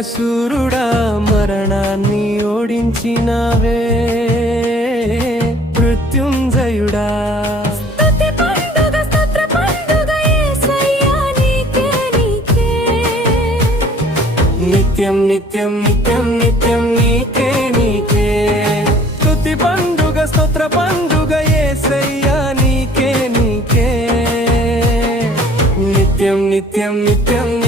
సూరుడా మరణాన్ని ఓడించినావే. మృత్యుంజయుడా. నిత్యం నిత్యం నిత్యం నిత్యం నీకే నీకే. స్తుతి పండుగ స్తోత్ర పండుగ యేసయ్యా నీకే నీకే. నిత్యం నిత్యం నిత్యం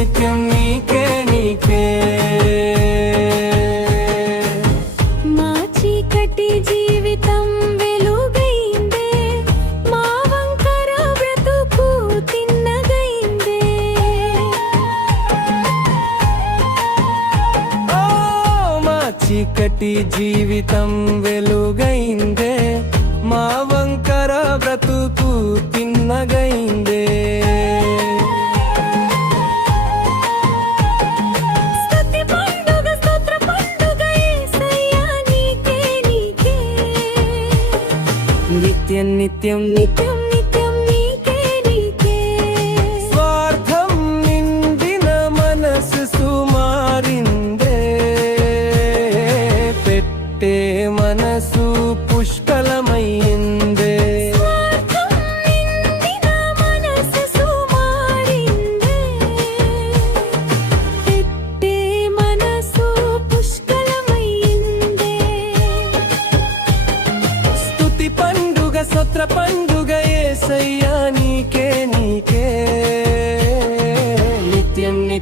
చీకటి జీవితం వెలుగైందే. మా వంకర బ్రతుకు తిన్నగైందే ఓ మా చీకటి జీవితం వెలుగైందే. మా వంకర బ్రతుకు తిన్నగైందే నిత్యం నిత్యం నిత్యం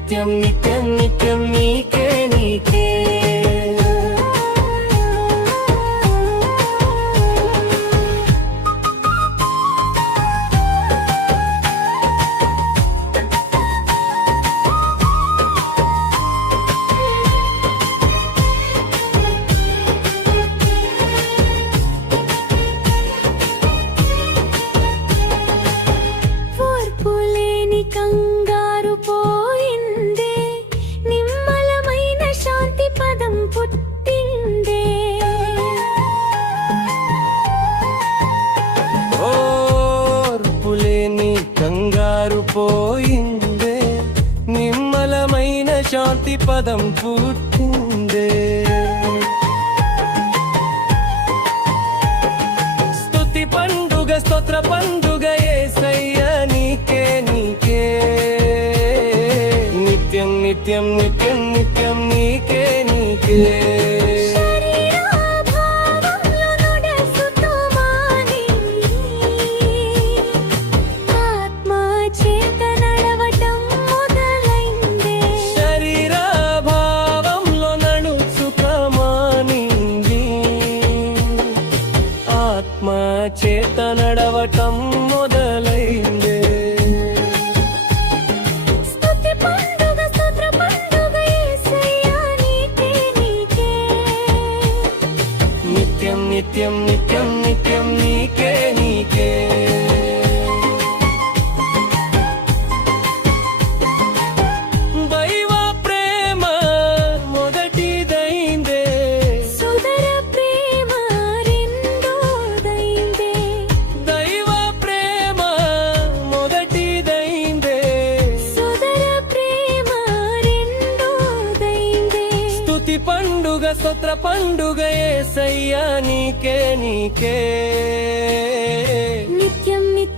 నిత్యం నిత్యం నిత్యం పోయిందే నిమ్మలమైన శాంతి పదం పుట్టిందే. స్తుతి పండుగ స్తోత్ర పండుగ ఆత్మ చేత నడవటం మొదలైందే. నిత్యం నిత్యం నిత్యం స్తోత్ర పండుగ ఏసయ్యా నీకే నీకే. నిత్యం నిత్యం